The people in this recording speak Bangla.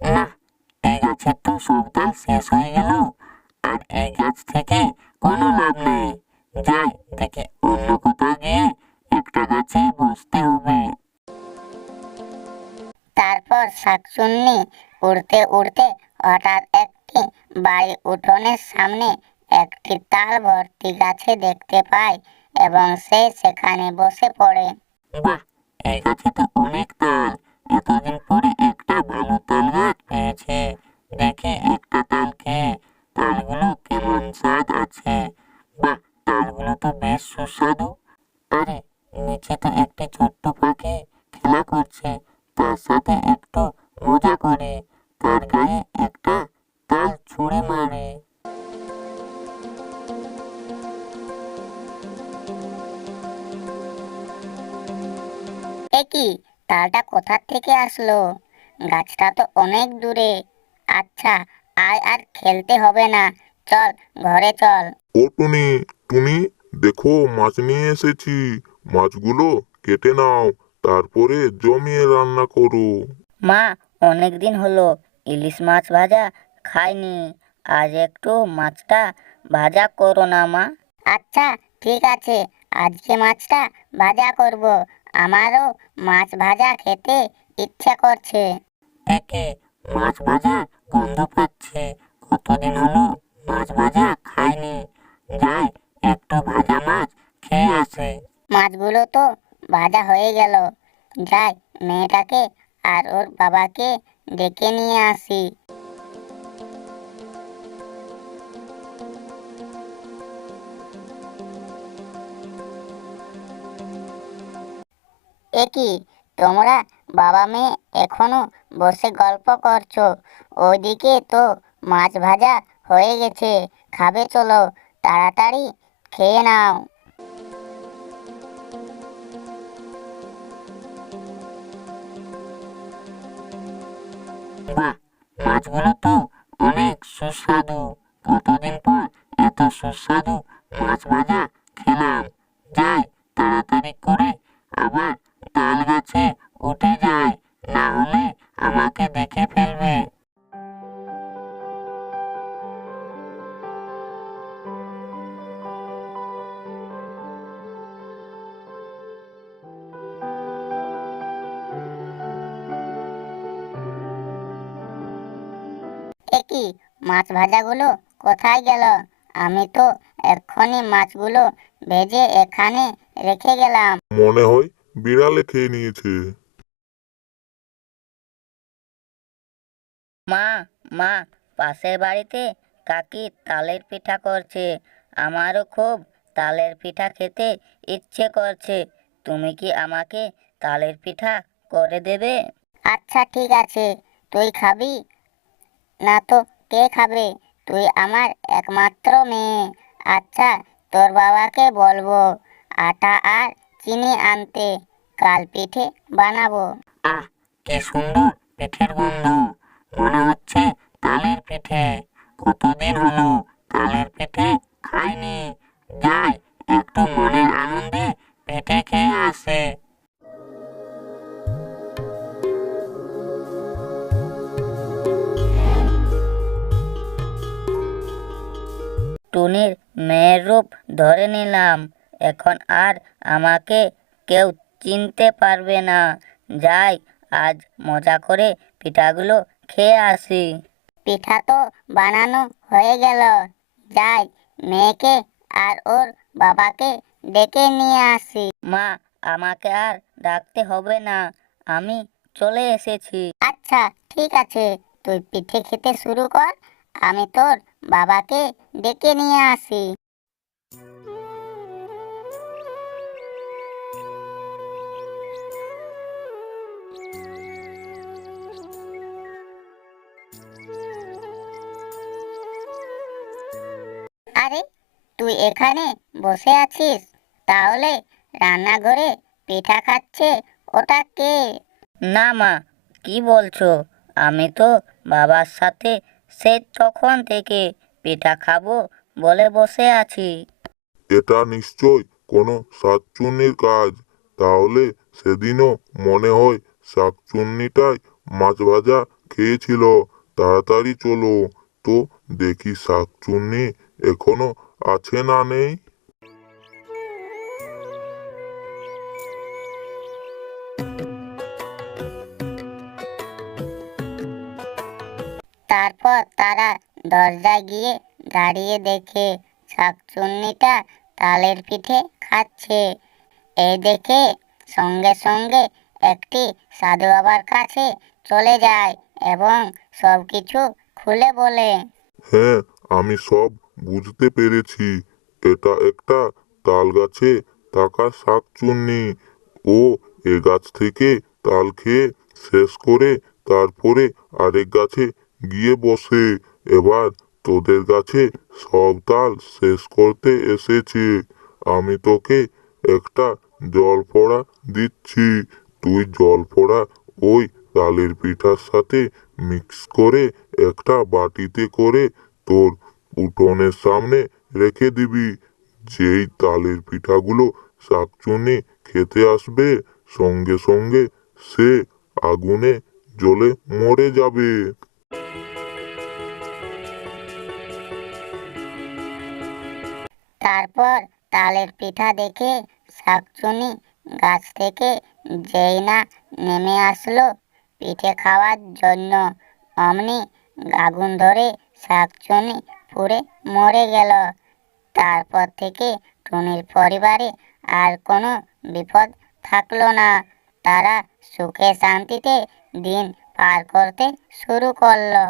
না, এই গাছের তো সব ডাল শেষ হয়ে গেল, আর এই গাছ থেকে কোনো লাভ নেই। যাই দেখি অন্য কোথাও গিয়ে একটা গাছে বসতে হবে। তারপর শাকচুন্নি উড়তে উড়তে হঠাৎ একটি বাড়ির উঠোনের সামনে একটি তাল ভর্তি গাছে দেখতে পায় এবং সে সেখানে বসে পড়ে। বাহ, এই গাছে তো অনেক তাল। এতদিন পরে একটা ভালো তাল গাছ পেয়েছে। দেখে একটা তাল খেয়ে তালগুলো কেমন স্বাদ আছে। বাহ, তালগুলো তো বেশ সুস্বাদু। আরে, নিচে তো একটি ছোট্ট পাখি খেলা করছে, তার সাথে একটু মজা করে তার গায়ে একটা তাল ছুঁড়ে মারে। এ কি, তালটা কোথা থেকে আসলো? গাছটা তো অনেক দূরে। আচ্ছা, আয় আর খেলতে হবে না, চল ঘরে চল। ও টুনি, টুনি, দেখো মাছ নিয়ে এসেছি। মাছগুলো কেটে নাও, তারপরে জমিয়ে রান্না করো। মা, অনেকদিন হলো ইলিশ মাছ ভাজা খাইনি। আজ একটু মাছটা ভাজা করো না মা। আচ্ছা, ঠিক আছে, আজকে মাছটা ভাজা করব। আমারও মাছ ভাজা খেতে ইচ্ছে করছে। একে মাছ ভাজা গন্ধ পাচ্ছে। কতদিন হলো মাছ ভাজা খাইনি। যাই একটু ভাজা মাছ খেয়ে আসে। মাছগুলো তো ভাজা হয়ে গেল। যাই মেয়েটাকে আর ওর বাবাকে ডেকে নিয়ে আসি। এ কি, তোমরা বাবা মেয়ে এখনো বসে গল্প করছো? ওইদিকে তো মাছ ভাজা হয়ে গেছে, খাবে চলো, তাড়াতাড়ি খেয়ে নাও। বাহ, মাছগুলো তো অনেক সুস্বাদু। কতদিন পর এত সুস্বাদু মাছ ভাজা খেলাম। যাই তাড়াতাড়ি করে আবার তাল গাছে উঠে যায়, না হলে আমাকে দেখে ফেলবে। এ কি, মাছ ভাজাগুলো কোথায় গেল? আমি তো এক্ষুনি মাছগুলো ভেজে এখানে রেখে গেলাম। মনে হয় বিড়ালে খেয়ে নিয়েছে। মা, মা, পাশের বাড়িতে কাকি তালের পিঠা করছে। আমারও খুব তালের পিঠা খেতে ইচ্ছে করছে। তুমি কি আমাকে তালের পিঠা করে দেবে? আচ্ছা, ঠিক আছে, তুই খাবি না তো কে খাবে? তুই আমার একমাত্র মেয়ে। আচ্ছা, তোর বাবাকে বলবো আটা আর চিনি আনতে, কাল পিঠে বানাবো। আহ, কি সুন্দর পিঠের গন্ধ। মনে হচ্ছে তালের পিঠে। কতদিন হলো তালের পিঠে খাইনি। যাই একটু মনের আনন্দে পিঠে খেয়ে আসে। টুনির মেয়ের রূপ ধরে নিলাম। এখন আর আমাকে কেউ চিনতে পারবে না। যাই, আজ মজা করে পিঠাগুলো খেয়ে আসি। পিঠা তো বানানো হয়ে গেল। যাই মেয়েকে আর ওর বাবাকে ডেকে নিয়ে আসি। মা, আমাকে আর ডাকতে হবে না, আমি চলে এসেছি। আচ্ছা, ঠিক আছে, তুই পিঠে খেতে শুরু কর, আমি তোর বাবাকে ডেকে নিয়ে আসি। আরে, তুই এখানে বসে আছিস? তাহলে রান্নাঘরে পিঠা খাচ্ছে ওটা কে? না মা, কি বলছো? আমি তো বাবার সাথে সে তখন থেকে পিঠা খাবো বলে বসে আছি। এটা নিশ্চয় কোনো শাকচুন্নির কাজ। তাহলে সেদিনও মনে হয় শাকচুন্নিটাই মাছ ভাজা খেয়েছিল। তাড়াতাড়ি চলো তো দেখি শাকচুন্নি এখনো আছে না নেই। তারপর তারা দরজায় গিয়ে দাঁড়িয়ে দেখে শাকচুন্নিটা তালের পিঠে খাচ্ছে। এই দেখে সঙ্গে সঙ্গে একটি সাধু বাবার কাছে চলে যায় এবং সব কিছু খুলে বলে। হ্যাঁ, আমি সব বুঝতে পেরেছি। এটা একটা তাল গাছে থাকা শাকচুন্নি। ও এ গাছ থেকে তাল খেয়ে শেষ করে তারপরে আরেক গাছে গিয়ে বসে। এবার তোদের গাছে সব তাল শেষ করতে এসেছে। আমি তোকে একটা জলপোড়া দিচ্ছি। তুই জলপোড়া ওই তালের পিঠার সাথে মিক্স করে একটা বাটিতে করে তোর উঠোনের সামনে রেখে দিবি। যেই তালের পিঠাগুলো শাকচুন্নি খেতে আসবে, সঙ্গে সঙ্গে সে আগুনে জ্বলে মরে যাবে। তারপর তালের পিঠা দেখে শাকচুনি গাছ থেকে যেই না নেমে আসলো পিঠে খাওয়ার জন্য, অমনি আগুন ধরে শাকচুনি পুড়ে মরে গেল। তারপর থেকে টুনির পরিবারে আর কোনো বিপদ থাকলো না। তারা সুখে শান্তিতে দিন পার করতে শুরু করলো।